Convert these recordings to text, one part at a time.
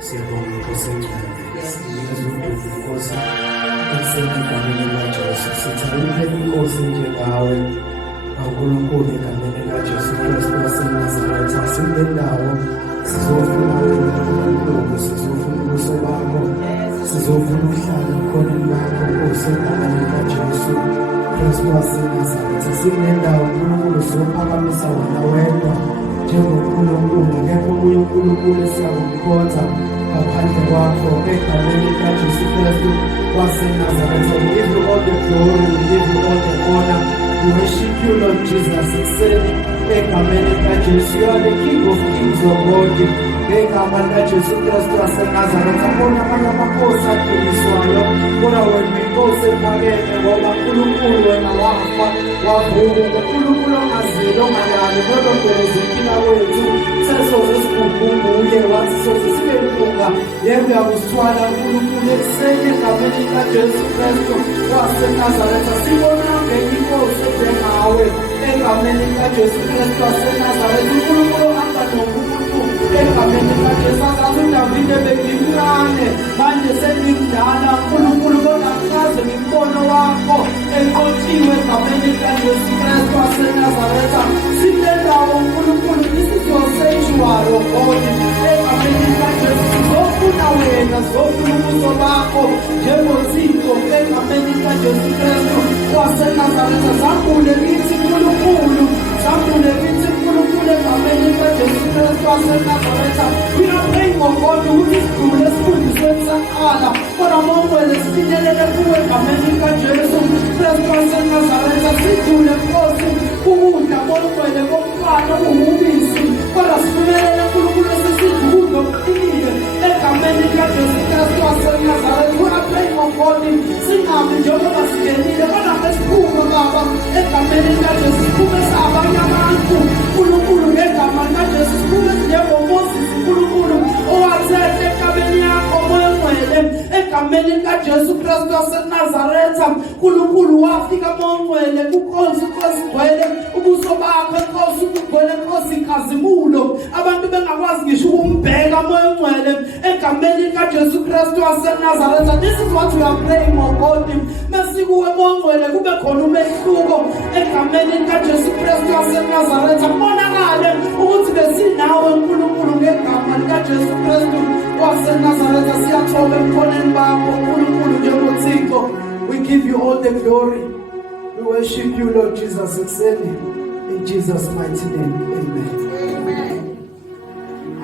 Siyabonga Nkosi engcwele, sinikeza udumo Nkosi ekuseni egameni likaJesu. Sithi awupheli Nkosi njengawe, uNkulunkulu egameni likaJesu Kristu waseNazaretha. Sikule ndawo sizofuna uNkulunkulu, sizofuna ubuso bakho, sizofuna ukuhlala ekhoneni lakho Nkosi egameni likaJesu Kristu waseNazaretha. Sikule ndawo uNkulunkulu sizophakamisa wena wedwa njengoNkulunkulu, ngekho omunye uNkulunkulu esiyakumkhonza ngaphandle kwakho egameni likaJesu Kristu waseNazaretha. We give you all the glory, we give you all the honor. We worship you, Lord Jesus. Ekuseni egameni likaJesu, you are the King of Kings, O God. Ngegama likaJesu Kristu waseNazaretha, bona amanye amakhosi adunyiswayo, bona wena inkosi ephakeme, ngoba uNkulunkulu wena wafa wavuka, uNkulunkulu ongazili ongalali nolondoloza impilo wethu. Sesoze sigugunguye wathi soze sibe mpunga, yebo uyakusithwala uNkulunkulu ekuseni egameni likaJesu Kristu waseNazaretha. Sibona ngenye inkosi enjengawe egameni likaJesu Kristu waseNazaretha, uNkulunkulu anga nomuntu egameni likaJesu. Azazi uDavide bengimncane, manje sengimdala, uNkulunkulu kodwa ngikaze ngimbono wakho enqotshiwe egameni likaJesu Kristu waseNazaretha. Silendawo uNkulunkulu, this is your sanctuary, O God, egameni likaJesu. Sizofuna wena, sizofuna ubuso bakho njengoThixo egameni likaJesu Kristu waseNazaretha. Sambule kithi uNkulunkulu, sambule kithi uNkulunkulu egameni likaJesu Kristu waseNazaretha. We are praying, O God, ukuthi sidlule sifundiswe kusaqala, kodwa mongcwele sifinyelele kuwe egameni likaJesu Kristu waseNazaretha. Sidlule Nkosi ukudla mongcwele komfana ubisi, kodwa sifinyelele uNkulunkulu sesidlule okuqinile egameni likaJesu Kristu waseNazaretha. We are praying, O God, singabi njengoba singenile, kodwa mesiphume Baba egameni likaJesu, siphume sabanye abantu uNkulunkulu ngegama likaJesu, siphume sinjengoMoses uNkulunkulu owathethe enkabeni yakho Moya Ngcwele egameni likaJesu Kristu waseNazaretha. uNkulunkulu wafika Moya Ngcwele kuKhosi Ngcwele, ubuso bakho Nkosi kugcwele Nkosi ikhazimulo, abantu bengakwazi ngisho ukumbheka Moya Ngcwele egameni likaJesu Kristu waseNazaretha. This is what we are praying, O God. Mesikuwe Moya Ngcwele kube khona umehluko egameni likaJesu Kristu waseNazaretha. Kubonakale ukuthi besinawe uNkulunkulu ngegama likaJesu Kristu waseNazaretha. Siyathola emkhoneni bakho uNkulunkulu njengoThixo. We give you all the glory. We worship you, Lord Jesus, ekuseni. In Jesus' mighty name, amen. Amen.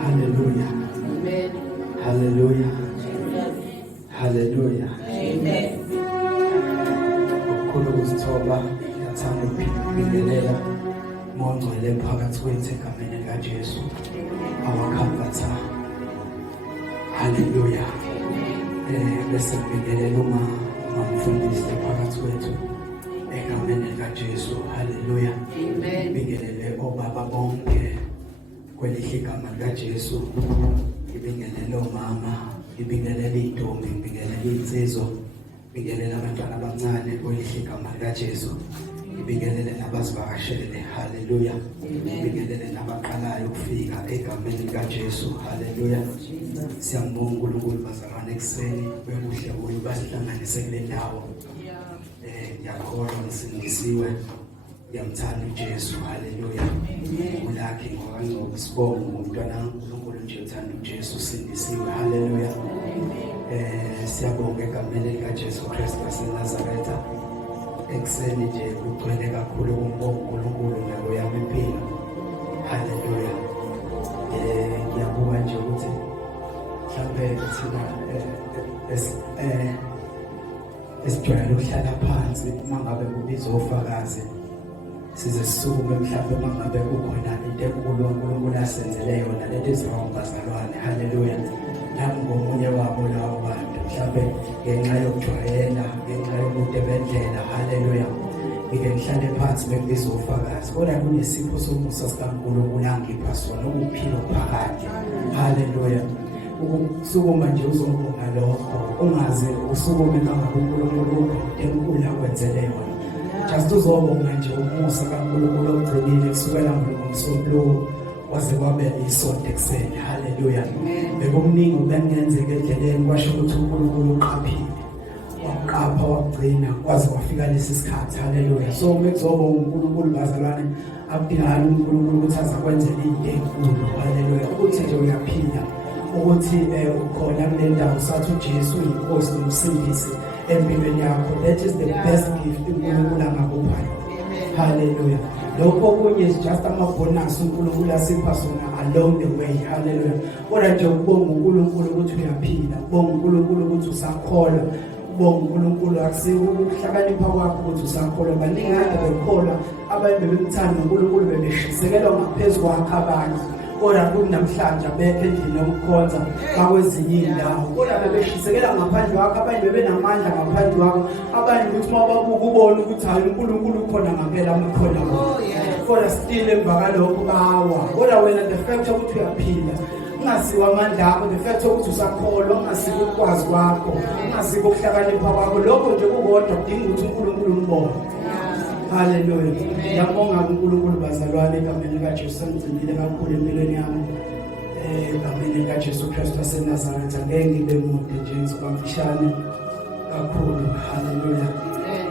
Hallelujah. Amen. Hallelujah. Hallelujah. Amen. Ukukhulu ukuzithoba, ngiyathanda ukubingelela Moya Ngcwele phakathi kwethu egameni likaJesu, our comforter. Hallelujah. Bese ngibingelela umfundisi phakathi kwethu egameni likaJesu. Hallelujah. Amen. Ngibingelele obaba bonke kwelihle igama likaJesu. Ngibingelele omama, ngibingelele intombi, ngibingelele insizwa, ngibingelele abantwana abancane kwelihle igama likaJesu. Ngibingelele nabazivakashele. Hallelujah. Ngibingelele nabaqalayo ukufika egameni likaJesu. Hallelujah. Siyambonga uNkulunkulu bazalwane ekuseni, bekuhle kuyo basihlanganise kule ndawo. Ngiyakholwa ngisindisiwe, ngiyamthanda uJesu. Hallelujah. Ulakhe ngokusibonga umntwana uNkulunkulu nje uthanda uJesu, usindisiwe. Hallelujah. Siyabonga egameni likaJesu Kristu waseNazaretha. Ekuseni nje ugcwele kakhulu uNkulunkulu ngalo yami impilo. Hallelujah. Ngiyabuka nje ukuthi mhlawumbe thina esijwayele ukuhlala phansi uma ngabe kubizwa ofakazi, size sisukume mhlawumbe uma ngabe kukhona into enkulu uNkulunkulu asenzele yona, lento ezirong bazalwane. Hallelujah. Nami ngomunye wabo lawo bantu, mhlawumbe ngenxa yokujwayela, ngenxa yobude bendlela. Hallelujah. Ngike ngihlale phansi bekubizwa ofakazi, kodwa kunesipho somusa sikaNkulunkulu angipha sona, ukuphila phakathi. Hallelujah. Ukusukuma nje uzobonga lokho, ungaze usukume kangabe uNkulunkulu enkulu akwenzele yona. Just uzobonga nje umusa kaNkulunkulu ogcinile kusukela ngomsombuluko waze kwabe isonto ekseni. Hallelujah. Bekumningi ubengenzeka endleleni kwasho ukuthi uNkulunkulu uqaphile. Waqapha wagcina kwaze kwafika lesi sikhathi. Hallelujah. So mekuzoba uNkulunkulu bazalwane akudingani uNkulunkulu ukuthi azakwenzela izinto ezinkulu. Hallelujah. Ukuthi nje uyaphila. Ukuthi ukhona kule ndawo usathi uJesu uyinkosi nomsindisi empilweni yakho. That is the best gift uNkulunkulu angakupha. Hallelujah. Lokho kunye is just amabonus uNkulunkulu asipha sona along the way. Hallelujah. Kodwa nje ukubonga uNkulunkulu ukuthi uyaphila, ubonga uNkulunkulu ukuthi usakholwa, ubonga uNkulunkulu akusiwo ukuhlakanipha kwakho ukuthi usakholwa. Baningi kade bekholwa abantu bebemthanda uNkulunkulu bebeshisekelwa ngaphezulu kwakhe abantu. Kodwa kunamhlanje abekho endlini yokukhonza bakwezinye indawo. Kodwa bebeshisekela ngaphandle kwakho, abanye bebenamandla ngaphandle kwakho. Abanye ukuthi mababuka ubone ukuthi hayi uNkulunkulu ukhona ngempela ukhona. Kodwa still emva kalokho bawa. Kodwa wena the fact ukuthi uyaphila, ungasiwa amandla akho, the fact ukuthi usakholwa, ungasiwa ukwazi kwakho, ungasiwa ukuhlakanipha kwakho, lokho nje kukodwa kudinga ukuthi uNkulunkulu umbone. Hallelujah. Ngiyabonga uNkulunkulu bazalwane egameni likaJesu sengigcinile kakhulu empilweni yami. Egameni likaJesu Kristu waseNazaretha ngeke ngibe mude nje ngizobamfishane kakhulu. Hallelujah.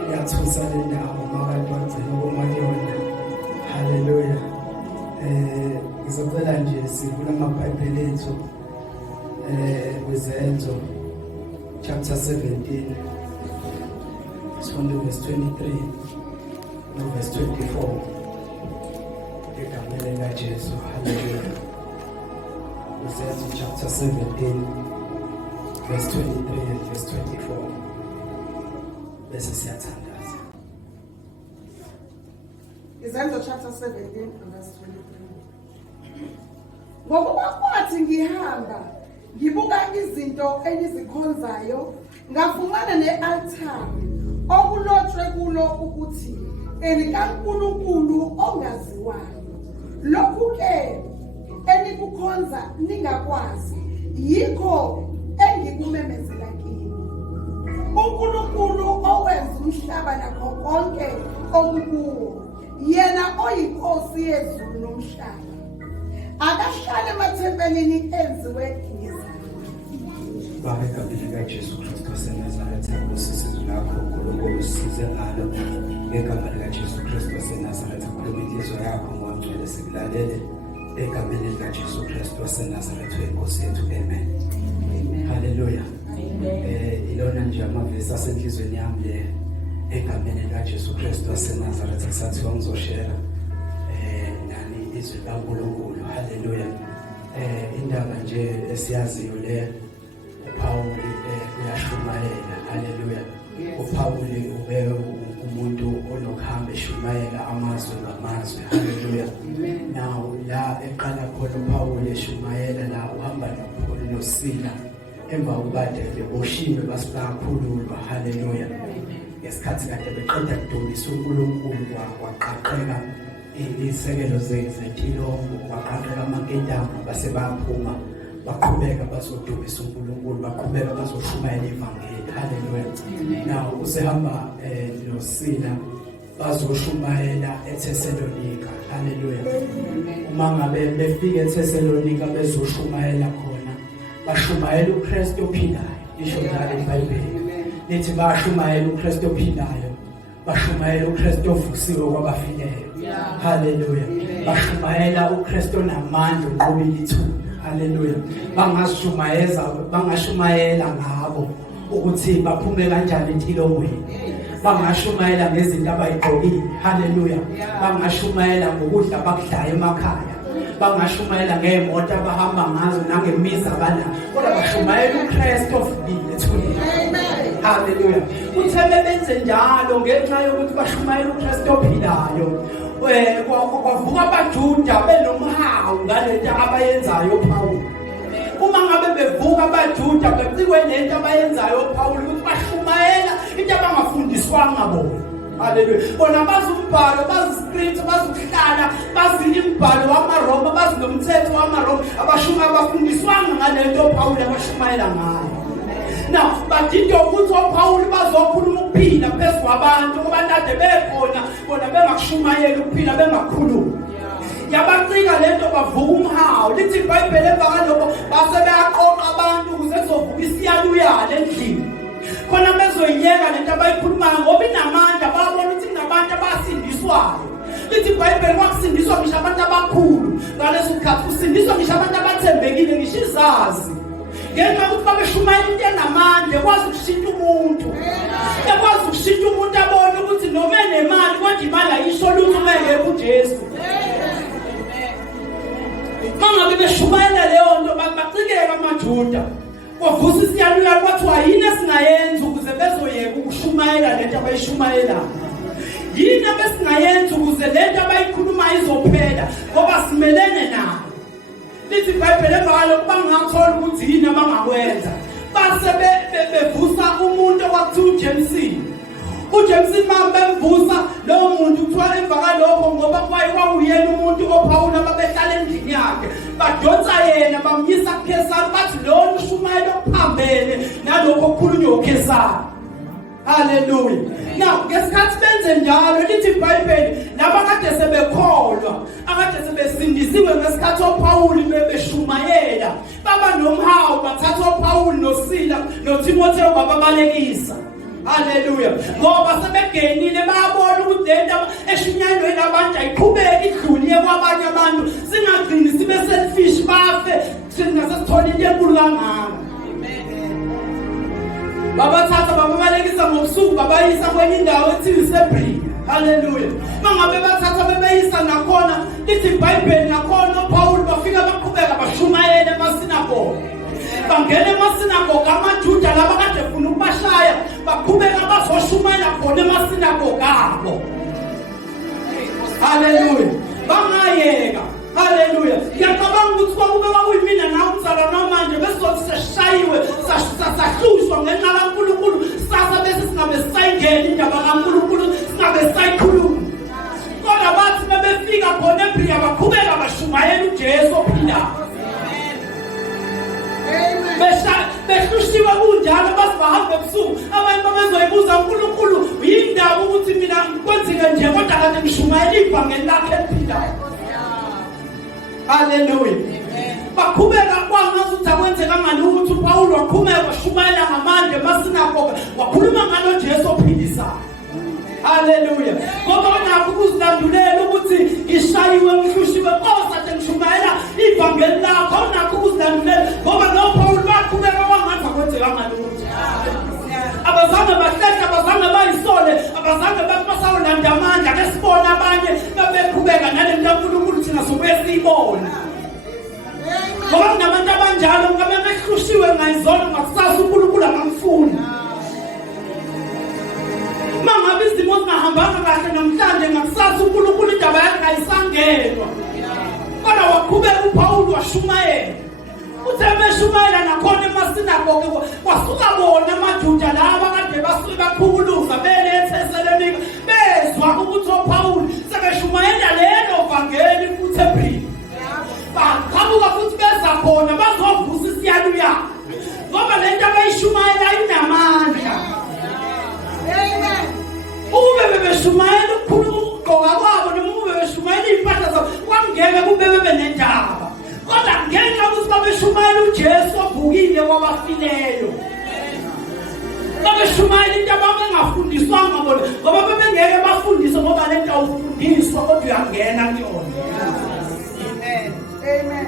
Ngiyathusa le ndawo mabantu bagcina ukomayona. Hallelujah. Ngizocela nje sivule amabhayibheli ethu kwizenzo chapter 17 from verse 23 to verse 24. Egameni likaJesu. Hallelujah. Zenzo chapter 17 verse 23 and verse 24. Bese siyathandaza. Zenzo chapter 17 verse 23. Ngokuba kwathi ngihamba ngibuka izinto engizikhonzayo ngafumana ne-altari okulotshwe kulo ukuthi ELIKANKULUNKULU ongaziwayo. Lokhu ke enikukhonza ningakwazi yikho engikumemezela kini. uNkulunkulu owenza umhlaba nakho konke okukuwo, yena oyinkosi yezulu nomhlaba, akahlale emathempelini enziwe ngezandla. Baba egameni likaJesu Kristu waseNazaretha, ngosizo lakho uNkulunkulu size ngalo. Egameni likaJesu Kristu waseNazaretha, khuluma inhliziyo yakho ngokugcwele sikulalele. Egameni likaJesu Kristu waseNazaretha, inkosi yethu. Amen. Hallelujah. Ilona nje amavesi asenhlizweni yami le. Egameni likaJesu Kristu waseNazaretha kusathiwa ngizoshare nani izwi likaNkulunkulu. Hallelujah. Indaba nje esiyaziyo le, uPawuli uyashumayela. Hallelujah. uPawuli ube umuntu onokuhamba eshumayela amazwe ngamazwe. Hallelujah. Now la eqala khona uPawuli eshumayela la uhamba noSila emva kokade beboshiwe basibakhululwa. Hallelujah. Ngesikhathi kade beqeda ukudumisa uNkulunkulu kwaqaqeka isekelo zetilongo, kwaqaqeka amankentama, base baphuma baqhubeka bazodumisa uNkulunkulu, baqhubeka bazoshumayela ivangeli. Hallelujah. Now usehamba noSila bazoshumayela eThesalonika. Hallelujah. Uma ngabe befika eThesalonika bezoshumayela khona, bashumayela uKristu ophilayo. Isho njalo iBhayibheli lithi bashumayela uKristu ophilayo, bashumayela uKristu ovusiwe kwabafileyo. Hallelujah. Bashumayela uKristu onamandla uqobile ithuna. Hallelujah. Bangashumayela ngabo ukuthi baphume kanjani entilongweni. Bangashumayela ngezinto abayigqokile. Hallelujah. Bangashumayela ngokudla abakudlayo emakhaya. Bangashumayela ngeemoto abahamba ngazo nangemizi abanayo. Kodwa bashumayela uKristu ovukile ethuneni. Amen. Hallelujah. Kuthe benze njalo ngenxa yokuthi bashumayela uKristu ophilayo. Kwavuka abaJuda benomhawu ngalento abayenzayo uPawuli. Uma ngabe bevuka abaJuda becikwe lento abayenzayo uPawuli ukuthi bashumayela into abangafundiswanga bona. Hallelujah. Bona bazi umbhalo, bazi script, bazi ukuhlala, bazi imbhalo wamaRoma, bazi nomthetho wamaRoma, abafundiswanga ngalento uPawuli abashumayela ngayo. Now badinga ukuthi uPawuli bazokhuluma ukuphila phezulu kwabantu ngoba kade bekhona bona bengakushumayela ukuphila bengakhuluma. yabacika lento bavuka umhawu lithi iBhayibheli emva kalokho base beyaqoqa abantu ukuze kuzovuka isiyaluyala endlini khona bezoyiyeka lento abayikhulumayo ngoba inamandla babona ukuthi inabantu abasindiswayo lithi iBhayibheli kwakusindiswa ngisho abantu abakhulu ngaleso sikhathi kusindiswa ngisho abantu abathembekile ngisho izazi ngenxa yokuthi babeshumayela into enamandla ekwazi ukushintsha umuntu ekwazi ukushintsha umuntu abone ukuthi noma enemali kodwa imali ayisho lutho uma engekho uJesu mangabe beshumayela leyo nto bacikeka amaJuda kwavusa isiyaluyala kwathiwa yini esingayenza ukuze bezoyeka ukushumayela lento abayishumayelayo yini abesingayenza ukuze lento abayikhulumayo izophela ngoba simelene nayo lithi iBhayibheli emva kalokho bangathola ukuthi yini abangakwenza base bevusa umuntu okwakuthiwa uJames bemvusa lowo muntu kuthiwa emva kalokho ngoba kwakuyena umuntu oPawulu ababehlala endlini yakhe badonsa yena bamyisa kuKhesari bathi lona ushumayela okuphambene nalokho okukhulunywa uKhesari. Hallelujah. Now ngesikhathi benze njalo lithi iBhayibheli laba kade sebekholwa akade sebesindisiwe ngesikhathi oPawulu bebeshumayela baba nomhawu bathatha oPawulu noSila noTimotheo bababalekisa. Hallelujah. Ngoba sebegenile bayabona ukuthi lento eshunyayelwe labantu ayiqhubeki idlule kwabanye abantu singagcini sibe selfish bafe singasithola into enkulu kangaka. Babathatha bababalekisa ngobusuku babayisa kwenye indawo ethiwa iSebria. Hallelujah. Mangabe bathatha bebeyisa nakhona lithi iBhayibheli nakhona uPawulu bafika baqhubeka bashumayela emasinagoge. Bangena emasinagoge amaJuda laba kade funa ukubashaya baqhubeka bazoshumayela khona emasinagoge abo. Hallelujah. Bangayeka. Hallelujah. Ngiyacabanga ukuthi kwakube kwakuyimina nawe umzala namanje besothi seshayiwe sahlushwa ngenxa kaNkulunkulu sasa bese singabe sayingena indaba kaNkulunkulu singabe sayikhuluma. Kodwa bathi bebefika khona eBhria baqhubeka bashumayela uJesu ophilayo. Behlushiwe kunjalo basibahamba ebusuku abantu babezoyibuza uNkulunkulu yindaba ukuthi mina kwenzeke nje kodwa kade ngishumayela ivangeli lakhe eliphilayo. Hallelujah. Bakhubeka kwangazuthi akwenzeka ngani ukuthi uPawulu waqhubeka washumayela ngamandla emasinagoge wakhuluma ngalo Jesu ophilisayo. Hallelujah. Ngoba nakho ukuzilandulela ukuthi ishayiwe ngihlushiwe kosa ngishumayela ivangeli lakho nakho ukuzilandulela ngoba lo Pawulu waqhubeka wangathi akwenzeka ngani ukuthi abazange bahleka abazange bayisole abazange bapasawulanda amandla kesibona abanye bebeqhubeka nalento kaNkulunkulu thina sobuye siyibona. Ngoba kunabantu abanjalo ngabe behlushiwe ngayizona ngakusasa uNkulunkulu angamfuni. Mangabe izimo zingahambanga kahle namhlanje ngakusasa uNkulunkulu indaba yakhe ayisangenwa. Kodwa waqhubeka uPawulu washumayela. Uthe beshumayela nakhona emasinagoge kwasuka bona amaJuda laba kade basuke baqhubuluza beLethesalonika bezwa ukuthi uPawulu sebeshumayela lelo vangeli futhi eBhria. Baqhamuka futhi beza khona bazovusa isiyaluyala ngoba lento abayishumayela inamandla. Amen. Ube bebeshumayela ukugqoka kwabo noma ube beshumayela impahla zabo kwangeke kube bebenendaba. Kodwa ngenxa yokuthi babeshumayela uJesu ovukile kwabafileyo. Babeshumayela into abangafundiswanga bona ngoba bebengeke bafundiswe ngoba lento awufundiswa kodwa uyangena kuyona. Amen. Amen.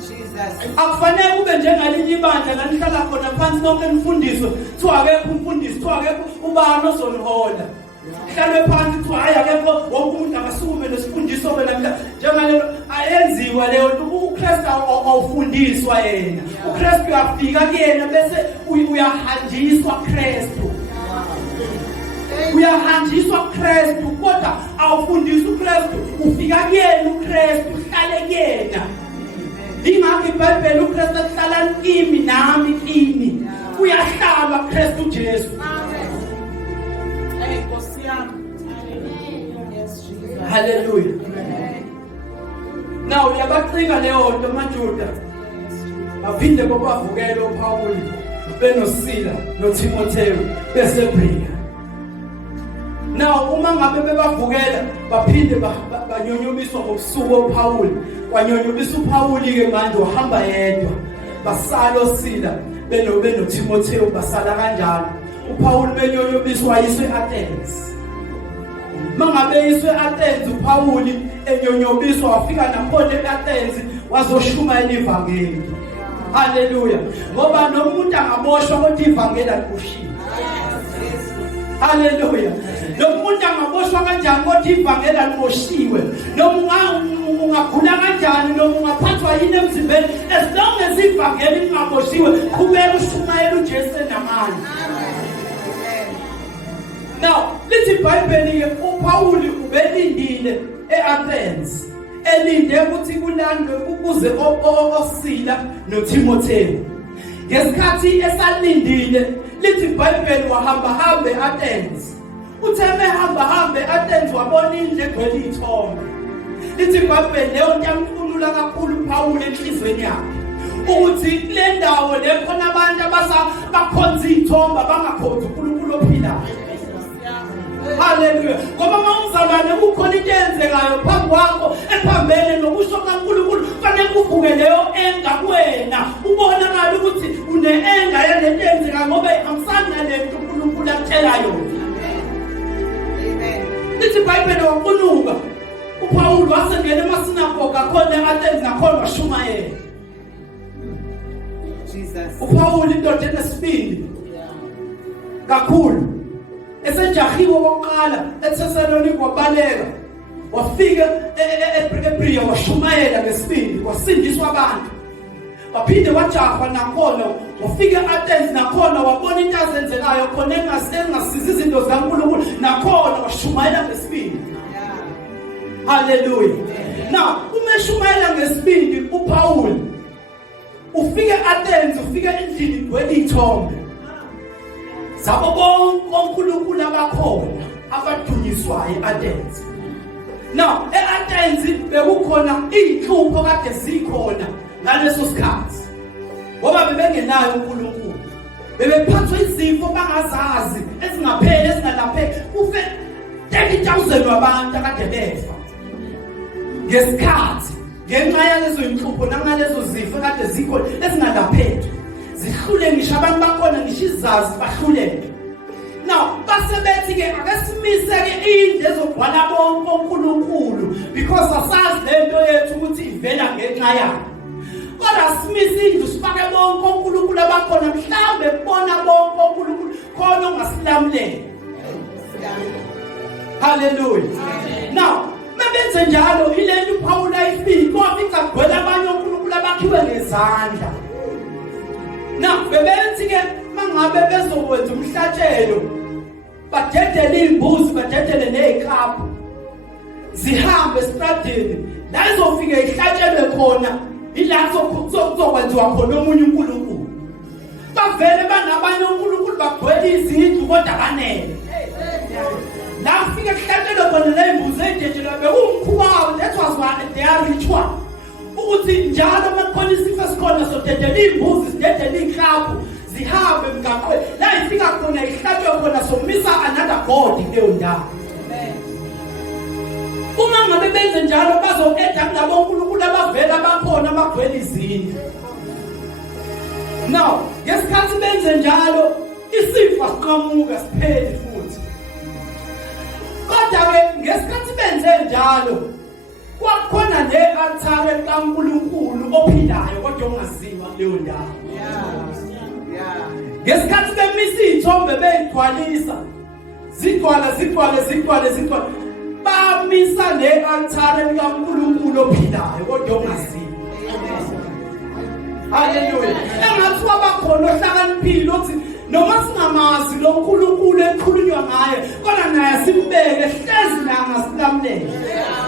Jesus. Akufanele kube njengalinye ibandla lanihlala khona phansi nonke nifundiswe kuthiwa akekho umfundisi kuthiwa akekho ubani ozonihola. Hlalwe phansi kuthiwa hayi akekho wonke umuntu akasukume nesifundiso wena njengalelo ayenziwa leyo nto. UKristu awufundiswa yena. UKristu uyafika kuyena bese uyahanjiswa Kristu. Uyahanjiswa Kristu kodwa awufundiswa uKristu ufika kuyena uKristu uhlale kuyena. Ingakho iBhayibheli uKristu uhlala kimi nami kimi. Uyahlala Kristu Jesu. Hallelujah. Now yabacika leyo nto amaJuda baphinde babavukela uPawulu benosila noTimotheo beseBhria. Now uma ngabe bebavukela baphinde banyonyobiswa ngobusuku oPaul kwanyonyobisa uPaul ke manje uhamba yedwa basala osila beno Timotheo basala kanjalo uPaul benyonyobiswa yiswe Athens mangabe yiswe Athens uPaul enyonyobiswa wafika nakhona eAthens wazoshumayela ivangeli haleluya ngoba nomuntu angaboshwa kodwa ivangeli alikushiya haleluya nomuntu angaboshwa kanjani kodwa ivangeli alimoshiwe noma ungagula kanjani noma ungaphathwa yini emzimbeni as long as ivangeli lingaboshiwe qhubeka ushumayela uJesu namandla now lithi iBhayibheli uPaul ubelindile eAthens elinde ukuthi kulandwe ukuze osila noTimotheo ngesikhathi esalindile lithi iBhayibheli wahamba eAthens utheme hamba eAthens wabona indle egcwele izithombe lithi iBhayibheli leyo nto yamkhulula kakhulu uPaul enhlizweni yakhe ukuthi le ndawo lekhona abantu bakhonza izithombe bangakhonza uNkulunkulu ophilayo haleluya ngoba mawuzalwane kukhona into eyenzekayo phambi kwakho ephambene nokusho kaNkulunkulu fanele kuvuke leyo enga kuwena ubonakala ukuthi une-enga yalento eyenzeka ngoba ihambisana nalento uNkulunkulu akutshela yona amen lithi iBhayibheli waqunuka uPaul wasengena emasinagoga khona eAthens nakhona washumayela Jesus uPaul indoda enesibindi kakhulu esejahiwe okokuqala eThesalonika wabaleka wafika eBriya washumayela ngesibindi wasindiswa abantu waphinde wajaha nakhona wafika eAthens nakhona wabona into azenzekayo khona engasiza izinto zikaNkulunkulu nakhona washumayela ngesibindi haleluya now umeshumayela ngesibindi uPaul ufike eAthens ufike endlini igcwele izithombe zabo bonke oNkulunkulu abakhona abadunyiswayo eAthens now eAthens bekukhona inhlupho kade zikhona ngaleso sikhathi ngoba bebengenayo uNkulunkulu bebephathwa izifo bangazazi ezingapheli ezingalapheki kufe 30,000 wabantu akade befa ngesikhathi ngenxa yalezo inhlupho nangalezo zifo kade zikhona ezingalapheki zihlule ngisho abantu bakhona ngisho izazi bahluleke now basebethi ke akasimise ke indle ezogcwala bonke oNkulunkulu because asazi lento yethu ukuthi ivela ngenxa yakhe kodwa simise indlu sifake bonke oNkulunkulu abakhona mhlambe kubona bonke oNkulunkulu khona ongasilamulela haleluya now mabenze njalo ilento uPaul ayifika wafika kugcwele abanye oNkulunkulu abakhiwe ngezandla now bebenzi ke mangabe bezokwenza umhlatshelo badedele imbuzi badedele nezikhaphu zihambe estradini la izofika ihlatshelwe khona ila kuzokwenziwa khona omunye uNkulunkulu bavele banabanye uNkulunkulu bagcwele izindlu kodwa banele la fika ihlatshelwe khona le imbuzi ededelwe bekumkhuba that was what they are ritual ukuthi njalo makhona isifo esikhona sodedela imbuzi sidedela izikhaphu zihambe emgaqweni la ifika khona ihlatshwe khona somisa another god leyo ndawo amen uma ngabe benze njalo bazoqeda kulabo uNkulunkulu abavela abakhona abagcwele izindlu now ngesikhathi benze njalo isifo siqhamuka sipheli futhi kodwa ke ngesikhathi benze njalo kwakhona le altar kaNkulunkulu ophilayo kodwa ongaziwa leyo ndawo ngesikhathi bemisa izithombe beyigcwalisa zigcwale bamisa le altar kaNkulunkulu ophilayo kodwa ongaziwa haleluya engathi wabakhona ohlakaniphile uthi noma singamazi lo uNkulunkulu ekhulunywa ngaye kodwa naye simbeke hlezi nanga silamulela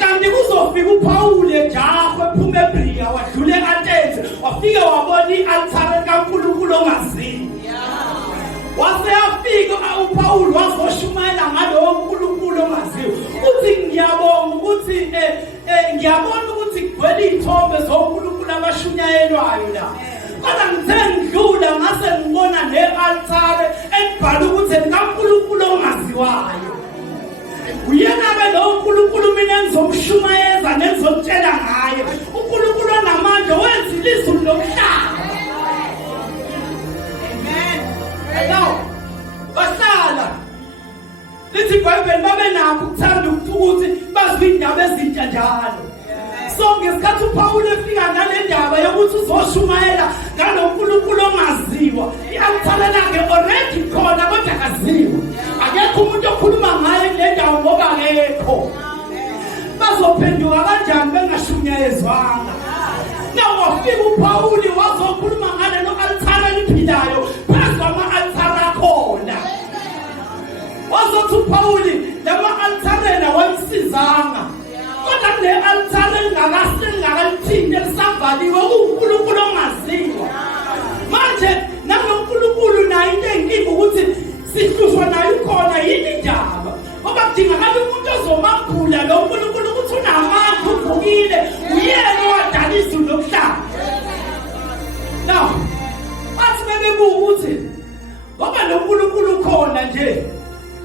kanti kuzofika uPaul ejaha ephuma eBriya wadlule eAthens wafika wabona ialtar kaNkulunkulu ongaziwa waseyafika uPaul wazoshumayela ngalo uNkulunkulu ongaziwa uthi ngiyabonga ukuthi ngiyabona ukuthi kugcwele izithombe zoNkulunkulu abashunyayelwayo la kodwa ngithe ngidlula ngase ngibona nealtar ekubhala ukuthi kaNkulunkulu ongaziwa ongaziwayo. Uyena ke lo uNkulunkulu mina ngizomshumayeza nezomtshela ngaye. uNkulunkulu onamandla wenza izulu nomhlaba. Amen. Hello. Bahlala. Lithi iBhayibheli babe nakho ukuthanda ukuthi bazwe indaba ezintsha njalo. So ngesikhathi uPaul efika nale ndaba yokuthi uzoshumayela ngalo uNkulunkulu ongaziwa, i-altar lakhe already khona kodwa akaziwa. Akekho umuntu okhuluma ngaye kule ndawo ngoba akekho. Bazophenduka kanjani bengashunyayezwanga? Nawo wafika uPaul wazokhuluma ngale no-altar eliphilayo phezu kwama-altar akhona. Wazothi uPaul lama-altarena wamsizanga. Kodwa kule altar engakalinthini elisavaliwe uNkulunkulu ongaziwa. Manje nangoNkulunkulu nayo into enkinga ukuthi sihlushwa nayo khona yini indaba. Ngoba kudingakala umuntu ozomagula lo uNkulunkulu ukuthi unamandla uvukile uyena owadala izulu nomhlaba. Now, athi bebebuka ukuthi ngoba lo uNkulunkulu khona nje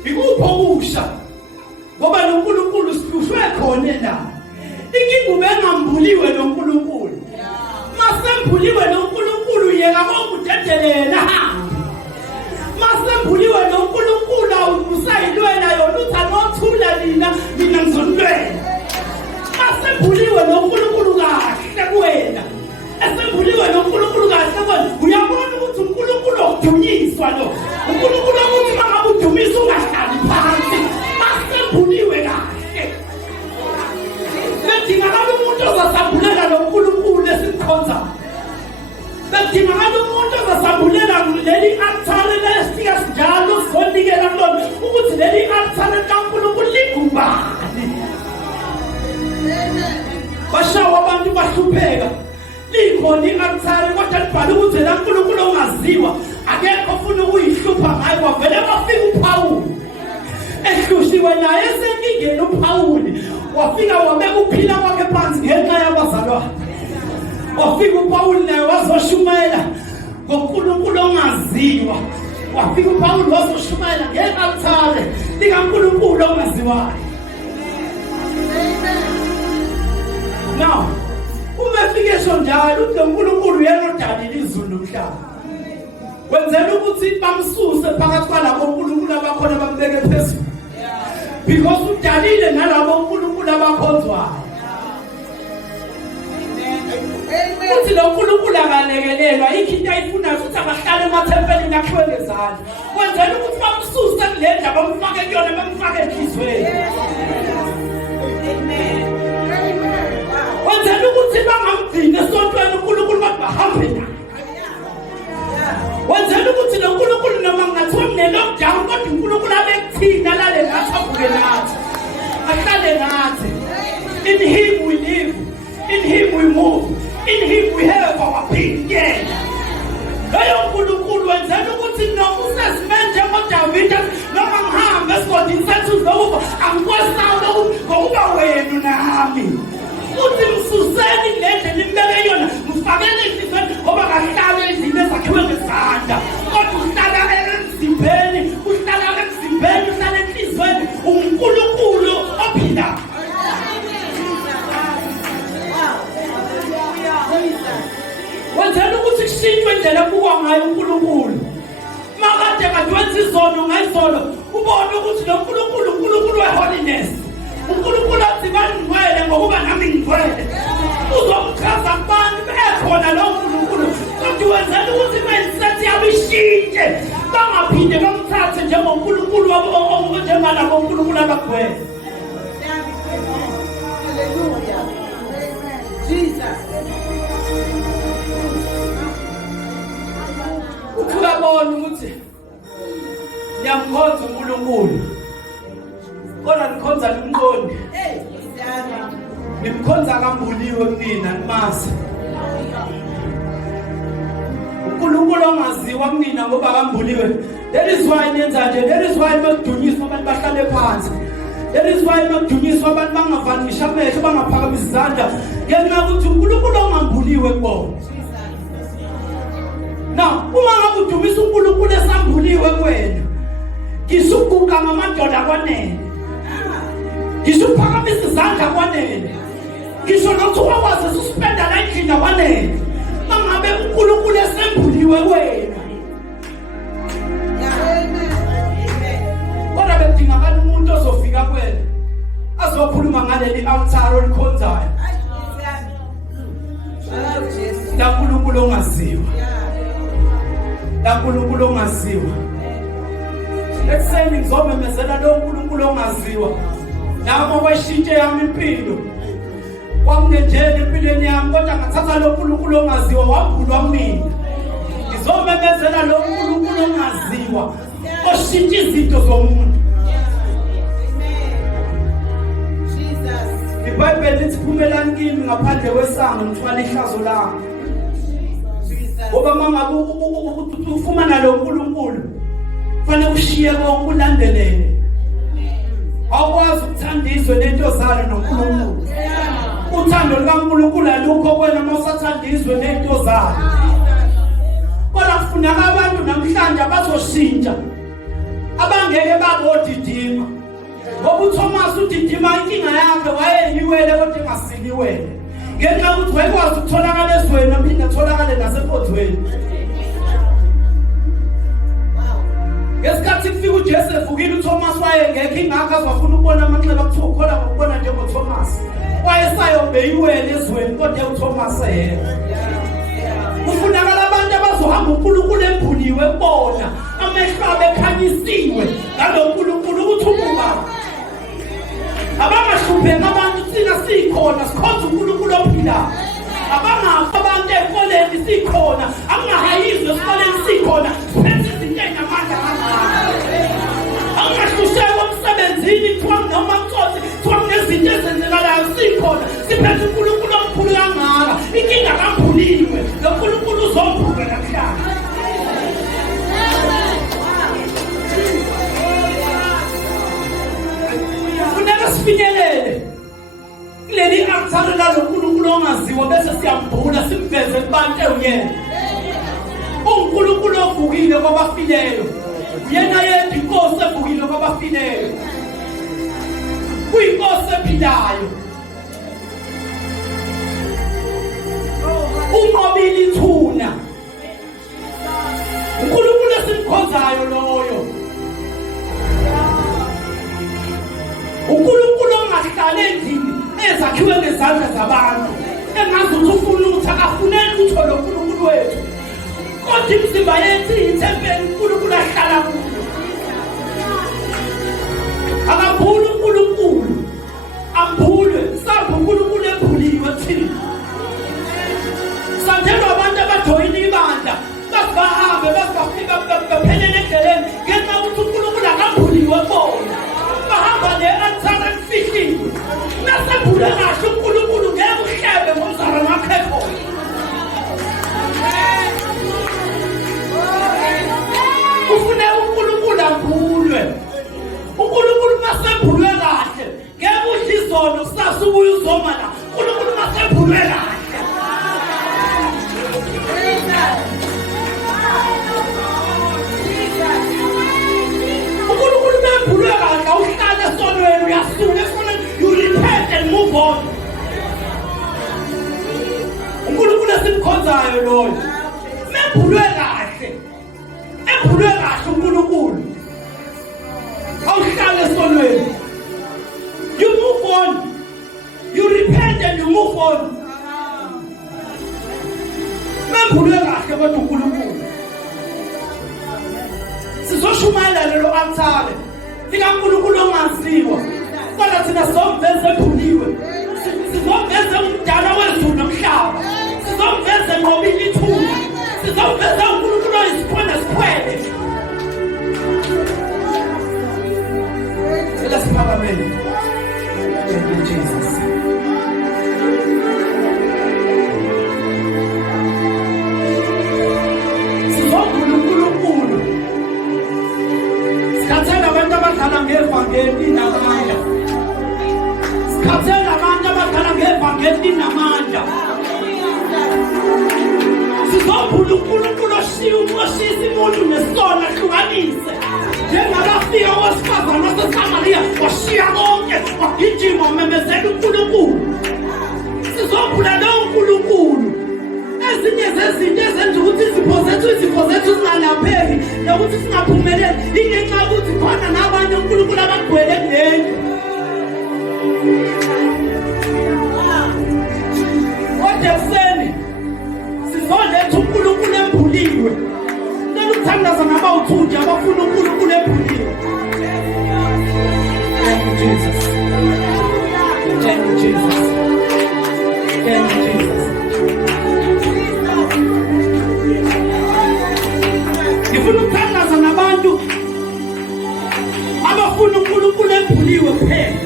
ikuphi okusha. Ngoba lo uNkulunkulu sihlushwe khona la. Inkinga ubengambuliwe lo uNkulunkulu. Masembuliwe lo uNkulunkulu yeka ngokudedelela. Masembuliwe lo uNkulunkulu awusayilwela yona uthi anothula mina ngizonilwela. Masembuliwe lo uNkulunkulu kahle kuwena. Esembuliwe lo uNkulunkulu kahle kuwena. Uyabona ukuthi uNkulunkulu odunyiswa lo. uNkulunkulu ukuthi mangabudumisa ungahlali phansi. Masembuliwe kahle. Bedingakala umuntu ozasambulela lo uNkulunkulu esimkhonzayo. Bedingakala umuntu ozasambulela leli altar lesifika njalo sizonikela kulona ukuthi leli altar kaNkulunkulu ligubani. Bashawa abantu bahlupheka. Likhona i-altar kodwa libhale ukuthi la uNkulunkulu ongaziwa akekho ofuna ukuyihlupha ngayo. Wavele wafika uPaul ehlushiwe naye esenkingeni uPaul wafika wabeka uphila kwakhe phansi ngenxa yabazalwane. Wafika uPaul naye wazoshumayela ngoNkulunkulu ongaziwa. Wafika uPaul wazoshumayela nge-altar likaNkulunkulu ongaziwayo. Now uma efike njalo uthi uNkulunkulu yena odalile izulu nomhlaba. Wenzela ukuthi bamsuse phakathi kwalabo uNkulunkulu abakhona bambeke phezulu. Because udalile nalabo uNkulunkulu abakhonzwayo. Uthi lo uNkulunkulu akalekelelwa ikinto ayifuna ukuthi abahlale emathempelini akhiwe ngezandla. Wenzela ukuthi bamsuse kule ndaba bamfake kuyona bamfake enhlizweni. Amen. Wenzela ukuthi bangamgcini esontweni uNkulunkulu bahambe naye. Wenzela ukuthi lo uNkulunkulu noma ngathiwa mne-lockdown kodwa uNkulunkulu abekuthina lale nathi avuke nathi. Ahlale nathi. In him we live. In him we move. In him we have our being. Loyo uNkulunkulu wenzela ukuthi noma usesimenje ngoDavid noma ngihambe esigodini sethu zokuba angikwazi ngokuba wena nami. Uthi msuseni kule ndlela imbeke yona mfakele enhlizweni ngoba kahlale endlini ezakhiwe ngezandla. Kodwa uhlala emzimbeni, uhlala enhlizweni uNkulunkulu ophilayo. Wenzela ukuthi kushintshwe indlela kubukwa ngayo uNkulunkulu. Makade wenza izono ngayizono ubone ukuthi lo uNkulunkulu we-holiness. uNkulunkulu athi baningcwele ngokuba nami ngingcwele. Uzomchaza abantu bekhona lo uNkulunkulu. Kodwa wenzela ukuthi mindset yabo ishintshe. Bangaphinde bamthathe njengoNkulunkulu njengalabo uNkulunkulu abagcwele. Hallelujah. Jesus. Ukubona ukuthi ngiyamkhonza uNkulunkulu. Kodwa nikhonza nomqondi. Nimkhonza kambuliwe kunina nimazi. uNkulunkulu ongaziwa kunina ngoba kambuliwe. That is why nenza nje. That is why bekudunyiswa abantu bahlale phansi. That is why bekudunyiswa abantu bangavanisha amehlo bangaphakamisa izandla. Ngenxa ukuthi uNkulunkulu ongambuliwe kubona. Now, uma ngakudumisa uNkulunkulu esambuliwe kwena, ngisukuka ngamadoda kwanele ngisuphakamisa izandla kwanele ngisho nokuthiwa kwaze suspenda la endlini kwanele mangabe uNkulunkulu esembuliwe wena kodwa bedingakala umuntu ozofika kwena azokhuluma ngaleli altar olikhonzayo la uNkulunkulu ongaziwa la uNkulunkulu ongaziwa ekuseni ngizomemezela lo uNkulunkulu ongaziwa nami kweshintshe yami impilo kwakungenjeni empilweni yami kodwa ngathatha lo uNkulunkulu ongaziwa wavulwa mina ngizomemezela lo uNkulunkulu ongaziwa oshintsha izinto zomuntu iBhayibheli lithi phumelani kimi ngaphandle kwesango nithwala ihlazo lami ngoba mangabe ufumana lo uNkulunkulu fanele ushiye konke ulandelele awukwazi ukuthandizwe nento zalo noNkulunkulu uthando lukaNkulunkulu alukho kwena mawusathandizwe nento zalo kodwa kufuneka abantu namhlanje abazoshintsha abangeke babodidima ngoba uThomas udidima inkinga yakhe wayeyiwele kodwa engasiliwele ngenxa yokuthi wayekwazi ukutholakala ezweni aphinde atholakale nasephothweni ngesikhathi kufika uJesu evukile uThomas wayengekho ingakho azwafuna ukubona amanxeba kuthiwa ukholwa ngokubona njengoThomas wayesayobeyiwele ezweni kodwa uThomas yena kufunakala abantu abazohamba uNkulunkulu embuliwe bona amehlo abekhanyisiwe ngalo uNkulunkulu ukuthi ukuba abangahlupheki abantu thina sikhona sikhonza uNkulunkulu ophilayo abangafa abantu ezikoleni sikhona angahayizwe esikoleni sikhona siphethe izinto ezinamandla angahlusheka emsebenzini kuthiwa noma mtsotsi kuthiwa kunezinto ezenzekalayo sikhona siphethe uNkulunkulu omkhulu kangaka inkinga kambuliwe lo uNkulunkulu uzombuka namhlanje funeka sifinyelele leli altar lalo uNkulunkulu ongaziwa bese siyambhula simveze kubantu ewuyena uNkulunkulu ovukile kwabafileyo yena yedwa inkosi evukile kwabafileyo kuyinkosi ephilayo unqobile ithuna uNkulunkulu esimkhonzayo loyo uNkulunkulu ongahlala endlini ezakhiwe ngezandla zabantu engazuthi ufuna ukuthi akafuneli utho lo uNkulunkulu wethu kodwa imizimba yethu iyithempeli uNkulunkulu ahlala kuyo akabhuli uNkulunkulu ambhulwe samba uNkulunkulu ebhuliwe thina santhelwa abantu abajoyina ibandla basibahambe basibafika baphelele endleleni ngenxa yokuthi uNkulunkulu akabhuliwe bona bahamba le-altar elifihliwe nasebhule kahle uNkulunkulu ngeke uhlebe ngomzara ngakho ufune uNkulunkulu ambulwe uNkulunkulu masebhulwe kahle ngeke udle izono kusasa ubuye uzoma la uNkulunkulu masebhulwe kahle uNkulunkulu mebhulwe kahle awuhlale esonweni uyasuka esonweni you repent and move on uNkulunkulu esimkhonzayo loyo mebhulwe kahle ebhulwe kahle uNkulunkulu awuhlale esonweni you move on you repent and you move on mebhulwe kahle kodwa uNkulunkulu sizoshumayela lelo altar likaNkulunkulu ongaziwa kodwa thina somveze ebhuliwe sizomveze umdala wezulu nomhlaba sizomveze ngobili ithuna sizomveze uNkulunkulu oyisikhona sikhwele let's pray amen thank you Jesus sizombula uNkulunkulu sikhathela abantu abadlala ngevangeli namandla sikhathela abantu abadlala ngevangeli namandla sizombula uNkulunkulu oshiya umoshisa umuntu nesona hlukanise njengaba wafika owesifazane waseSamariya washiya konke wagijima wamemezela uNkulunkulu. Sizokula lowo uNkulunkulu. Ezinye zezinto ezenza ukuthi izifo zethu zingalapheki nokuthi singaphumeleli ingenxa yokuthi khona nabanye uNkulunkulu abagcwele kuleli. Kodwa ekuseni sizoletha uNkulunkulu embuliwe. Ukuthandaza ngabawuthunje abafuna uNkulunkulu embuliwe. Thank you, Jesus. Thank you, Jesus. Thank you, Jesus. Ngifuna ukuthandaza nabantu abafuna uNkulunkulu embuliwe kuphela.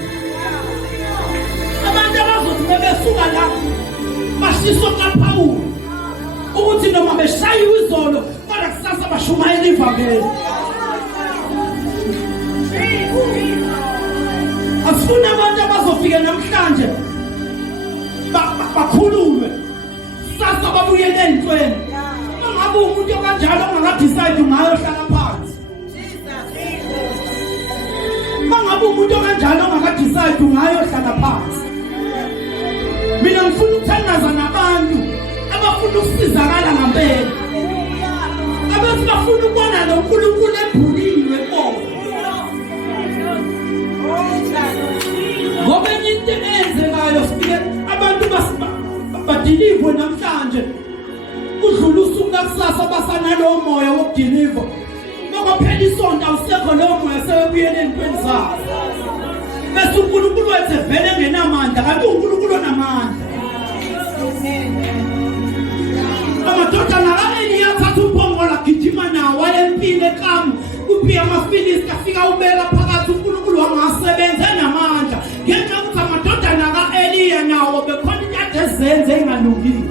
Abantu abazothi bebesuka la bashiso kaPawulu ukuthi noma beshayiwe izolo kodwa kusasa bashumayela ivangeli. Asifuna abantu abazofika namhlanje bakhululwe sasa babuyele entweni. Mangabe umuntu okanjalo ongakadecide ngayo hlala phansi. Mangabe umuntu okanjalo ongakadecide ngayo hlala phansi. Mina ngifuna ukuthandaza nabantu abafuna ukusizakala ngempela. Abantu bafuna ukubona lo uNkulunkulu embuliwe kubo. Ngoba into eyenzekayo sifike abantu badilivwe namhlanje. Kudlula usuku lakusasa basanalowo moya wokudilivwa. Ngoba isonto awusekho lowo moya sebebuyele empweni zabo. Bese uNkulunkulu wethu vele ngenamandla kanti uNkulunkulu onamandla. Amadodana kaEliya athatha umbongolo agijima nawo wayempile kamu kuphi amaFilisti afika ubeka phakathi uNkulunkulu wangasebenza enamandla ngenxa yokuthi amadodana kaEliya nawo bekhona into ezenze engalungile.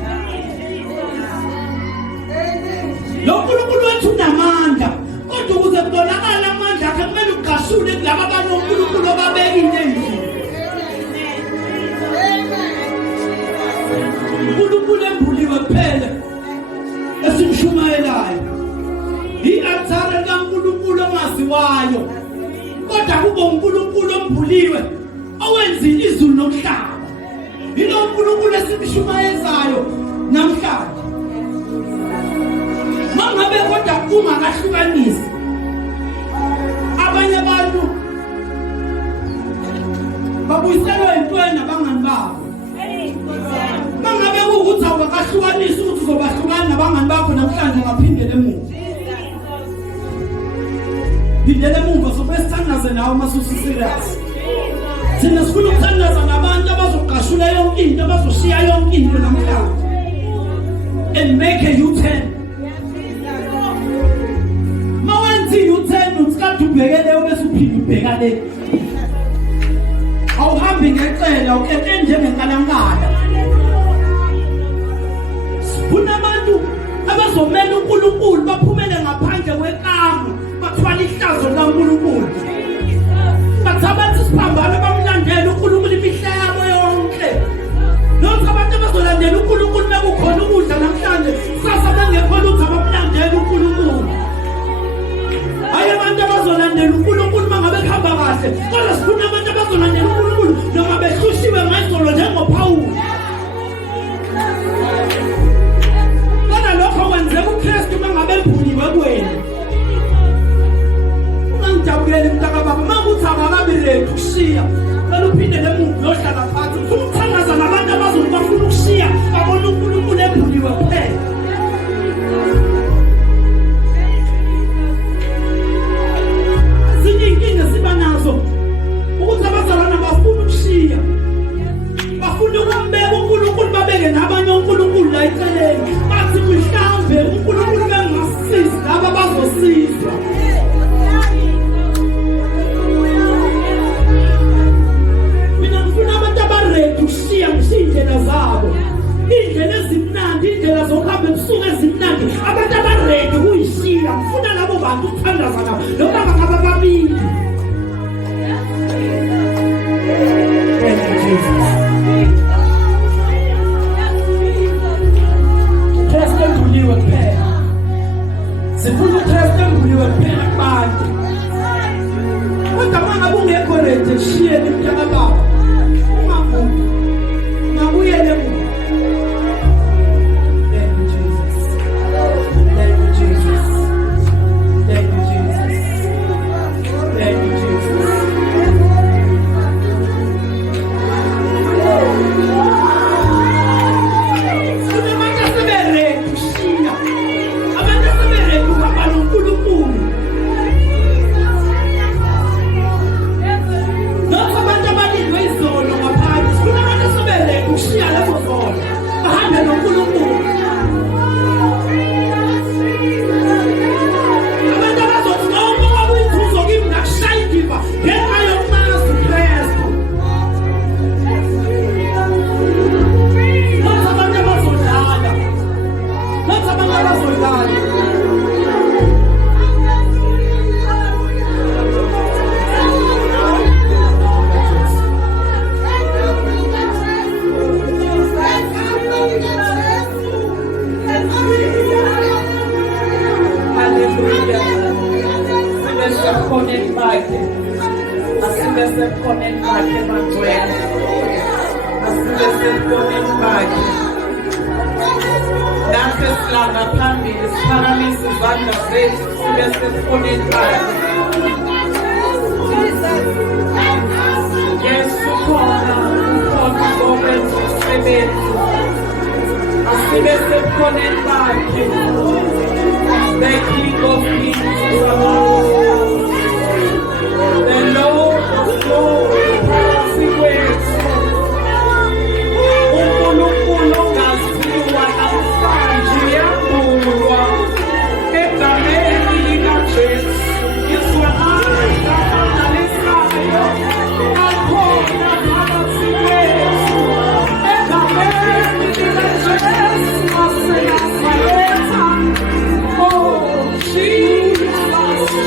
Lo Nkulunkulu wethu unamandla kodwa ukuze kubonakala amandla akhe kumele ugashule kulabo abanoNkulunkulu obabekile endlini. uNkulunkulu embuliwe kuphela esimshumayelayo. I-altar kaNkulunkulu ongaziwayo kodwa kube uNkulunkulu ombuliwe owenzile izulu nomhlaba. Yilo uNkulunkulu esimshumayezayo namhlanje. Mangabe kodwa ungakahlukanisi abanye abantu babuyiselwe entweni abangani babo. Mangabe ukuthi awakahlukanisi ukuthi uzobahlukana nabangani bakho namhlanje ngaphindele emuva. Phindele emuva sobesithandaze nawe masusi serious. Thina sifuna ukuthandaza nabantu abazoqashula yonke into abazoshiya yonke into namhlanje and make a U-turn. Mawenzi U-turn usikade ubhekele bese uphinde ubhekale. Awuhambi ngecela ukete njengenkalankala. Kunabantu abazomela uNkulunkulu baphumele ngaphandle kwekamu bathwala ihlazo laNkulunkulu. Bathabatha isiphambano bamlandela uNkulunkulu imihla yabo yonke. Lokho abantu abazolandela uNkulunkulu bekukhona ukudla namhlanje sasa bengekho lutho abamlandela uNkulunkulu. Hayi abantu abazolandela uNkulunkulu mangabe khamba kahle. Kodwa sifuna abantu abazolandela uNkulunkulu noma behlushiwe ngayizolo njengoPawulu. Lokho kwenzeka uKristu mangabe embuliwe kuwena. Ungangijabuleli mntaka baba manguthi abakabiredi ukushiya. Bela uphindele emuva uyohlala phansi. Ufuna ukuthandaza nabantu abazobafuna ukushiya babona uNkulunkulu embuliwe kuphela. Ezinye inkinga siba nazo ukuthi abazalwana bafuna ukushiya. Bafuna ukumbeka uNkulunkulu babeke nabanye uNkulunkulu la eceleni. Bathi mhlawumbe uNkulunkulu bengasizi laba bazosizwa. Mina ngifuna abantu abaredi ukushiya indlela zabo. Indlela ezimnandi, indlela zokuhamba ebusuku ezimnandi. Abantu abaredi ukuyishiya. Ngifuna labo bantu ukuthandaza nabo. Noma bangaba babili. Thank you, Jesus. Sifuna uKristu embuliwe kuphela kubantu. decorate shiyeni mntaka baba. Ungavumi. Ungabuyele emuva. Thank you, Jesus. Thank you, Jesus. Thank you, Jesus. Thank you, Jesus. Kunabantu asebereke ushiya. Abantu asebereke uhamba noNkulunkulu. Nokho abantu abalindwe izolo ngaphansi. Kunabantu asebereke ushiya lezo zolo. Bahambe noNkulunkulu. Abantu abazothi noma kwakuyinzuzo kimi ngakushaya indiva ngenxa yokumazi uKristu. Nokho abantu abazodlala. Nokho abantu abazodlala. Hallelujah. Connect back. Asibe connect back Ntshongweni. Asibe connect back. Nase silanga phambili siphakamisa izandla zethu sibe connect back. Yes, ukhona uzobenza umsebenzi. Asibe connect back. The King of Kings is among us. The Lord of Lords passing ways. uNkulunkulu ongaziwa namhlanje uyambulwa egameni likaJesu. Izwi amangalisayo akhona phakathi kwethu egameni likaJesu waseNazaretha. Oh, Jesus.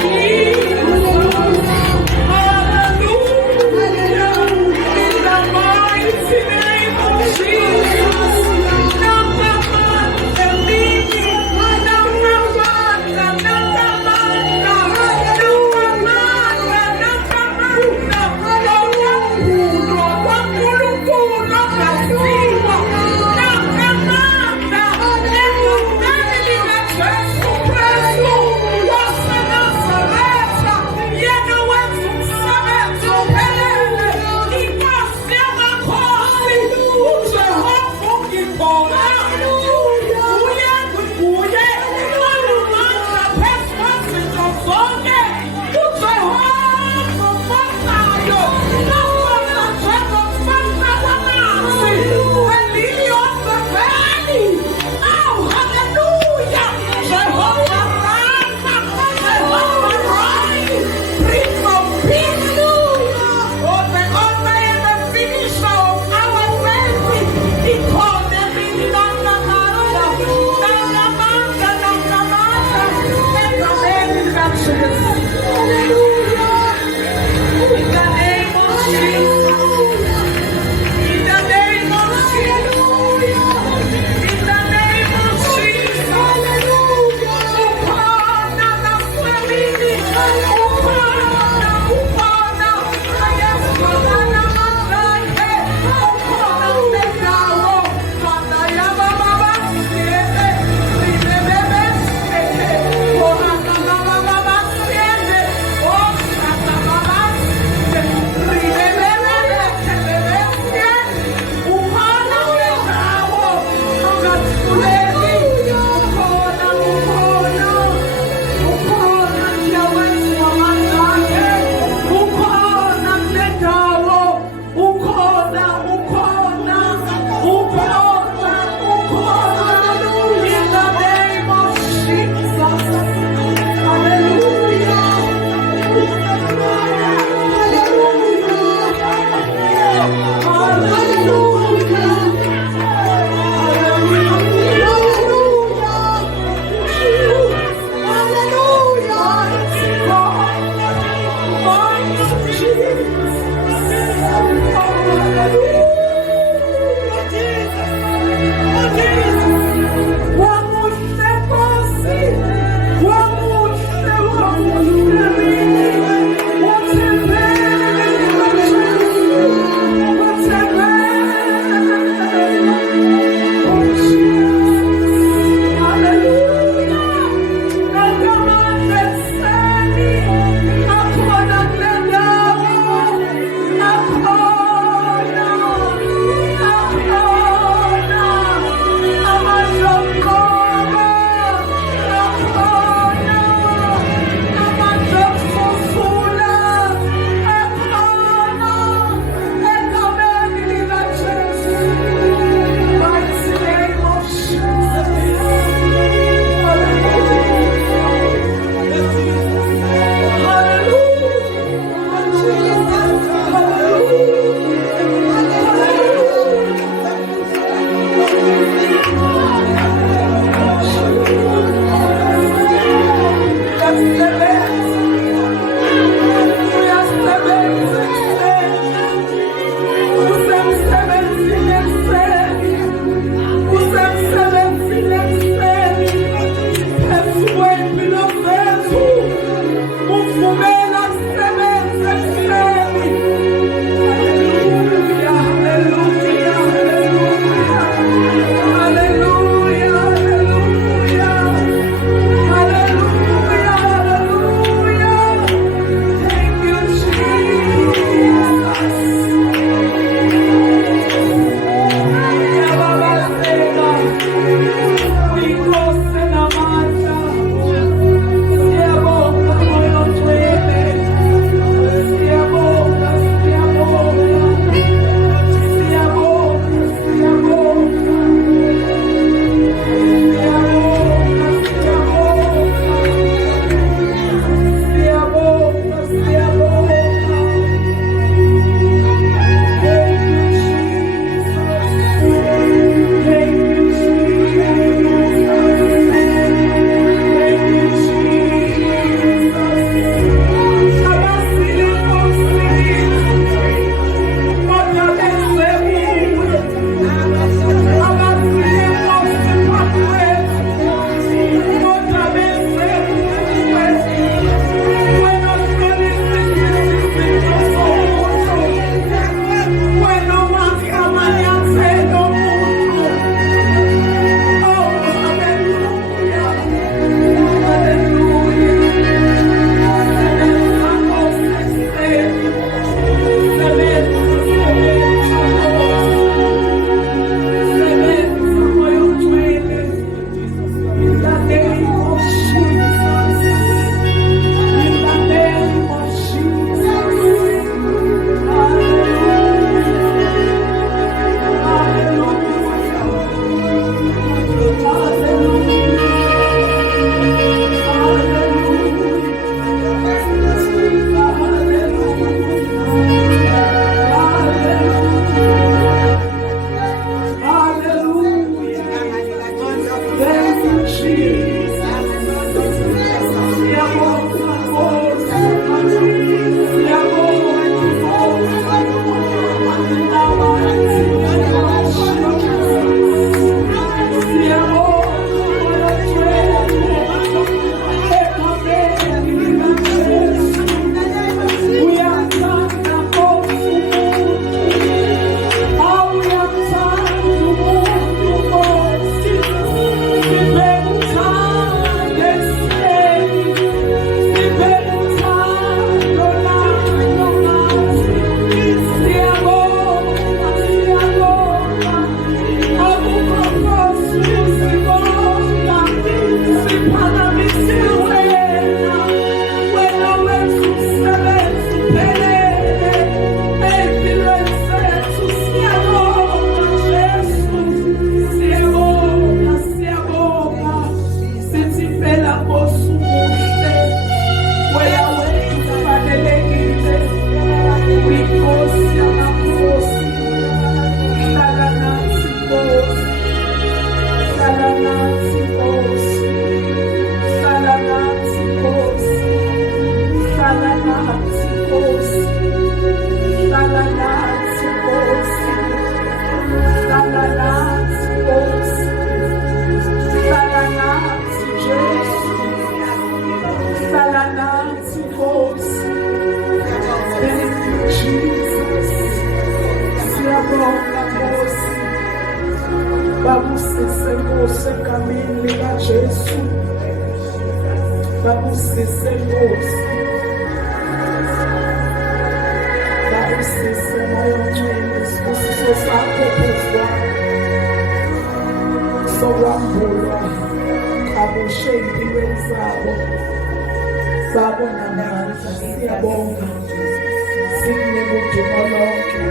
Siyabonga,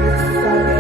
siyabonga,